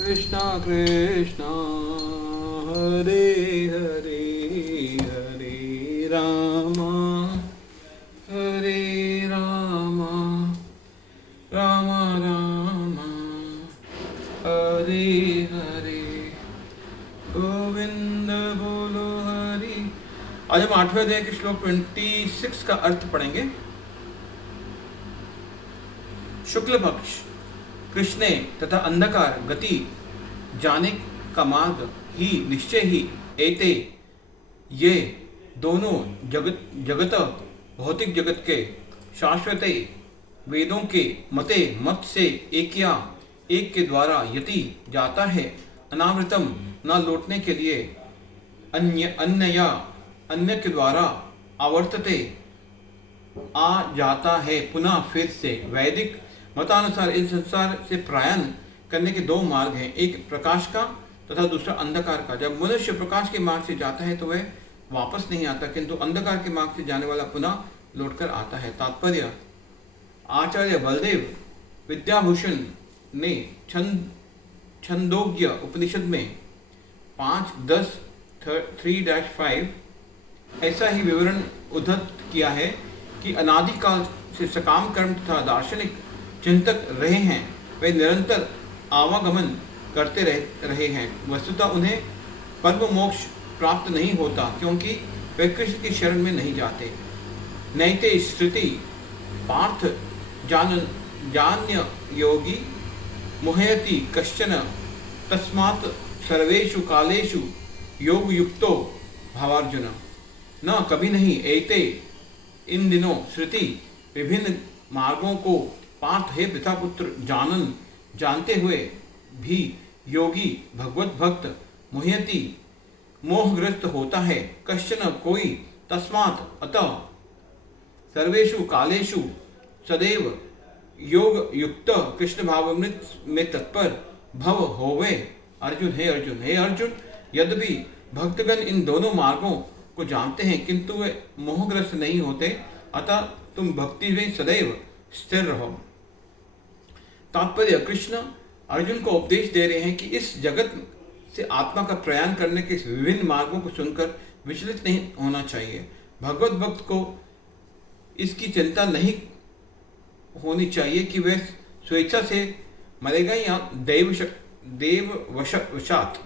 कृष्णा कृष्णा हरे हरे हरे रामा हरे रामा रामा रामा हरे हरे गोविंद बोलो हरि। आज हम 8वें अध्याय के श्लोक 26 का अर्थ पढ़ेंगे। शुक्ल पक्ष कृष्णे तथा अंधकार गति जाने का मार्ग ही निश्चय ही एते ये दोनों जगत भौतिक जगत के शाश्वते वेदों के मत से एक के द्वारा यति जाता है अनावृतम न लौटने के लिए अन्य के द्वारा आवर्तते आ जाता है पुनः फिर से। वैदिक मतानुसार इस संसार से प्रयाण करने के दो मार्ग हैं, एक प्रकाश का तथा दूसरा अंधकार का। जब मनुष्य प्रकाश के मार्ग से जाता है तो वह वापस नहीं आता, किंतु अंधकार के मार्ग से जाने वाला पुनः लौटकर आता है। तात्पर्य आचार्य बलदेव विद्याभूषण ने छंदोग्य उपनिषद में 5.10.3-5 ऐसा ही विवरण उद्धत किया है कि अनादिकाल से सकाम कर्म तथा दार्शनिक चिंतक रहे हैं, वे निरंतर आवागमन करते रहे हैं। वस्तुतः उन्हें परम मोक्ष प्राप्त नहीं होता, क्योंकि वे कृष्ण की शरण में नहीं जाते। नैते श्रुति पार्थ जान्य योगी मुहयति कश्चन तस्मात् सर्वेषु कालेषु योग युक्तो भावार्जुन। न कभी नहीं एते इन दिनों श्रुति विभिन्न मार्गों को पार्थ हे पिता पुत्र जानते हुए भी योगी भगवत भक्त मुह्यति मोहग्रस्त होता है। कश्चन कोई तस्मात् अतः सर्वेषु कालेषु सदैव योग युक्त कृष्ण भावामृत में तत्पर भव होवे। अर्जुन हे अर्जुन, यद्यपि भक्तगण इन दोनों मार्गों को जानते हैं किंतु वे मोहग्रस्त नहीं होते, अतः तुम भक्ति में सदैव स्थिर रहो। तात्पर्य कृष्ण अर्जुन को उपदेश दे रहे हैं कि इस जगत से आत्मा का प्रयाण करने के विभिन्न मार्गों को सुनकर विचलित नहीं होना चाहिए। भगवत भक्त को इसकी चिंता नहीं होनी चाहिए कि वह स्वेच्छा से मरेगा या देववशात।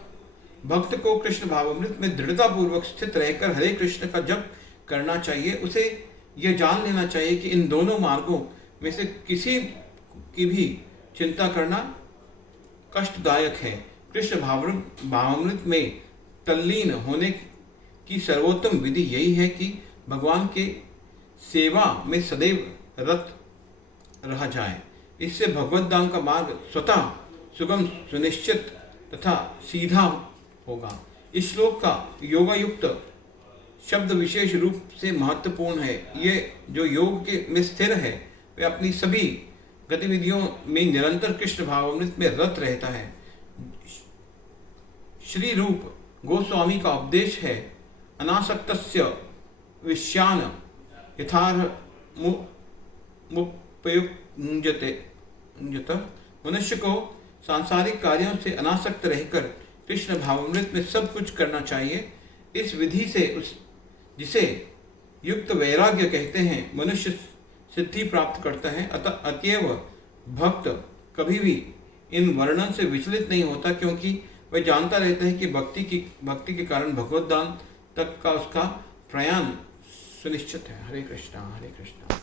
भक्त को कृष्ण भावामृत में दृढ़ता पूर्वक स्थित रहकर हरे कृष्ण का जप करना चाहिए। उसे यह जान लेना चाहिए कि इन दोनों मार्गों में से किसी की भी चिंता करना कष्टदायक है। कृष्ण भावामृत में तल्लीन होने की सर्वोत्तम विधि यही है कि भगवान के सेवा में सदैव रत रहा जाए। इससे भगवत दान का मार्ग स्वतः सुगम सुनिश्चित तथा सीधा होगा। इस श्लोक का योगायुक्त शब्द विशेष रूप से महत्वपूर्ण है। ये जो योग के में स्थिर है वे अपनी सभी गतिविधियों में निरंतर कृष्ण भावामृत में रत रहता है। श्री रूप गोस्वामी का उपदेश है अनासक्तस्य विषयान यथार्थमुपयुञ्जत। मनुष्य को सांसारिक कार्यों से अनासक्त रहकर कृष्ण भावामृत में सब कुछ करना चाहिए। इस विधि से जिसे युक्त वैराग्य कहते हैं मनुष्य सिद्धि प्राप्त करता है। अतएव भक्त कभी भी इन वर्णन से विचलित नहीं होता, क्योंकि वह जानता रहता है कि भक्ति के कारण भगवत दान तक का उसका प्रयाण सुनिश्चित है। हरे कृष्णा हरे कृष्णा।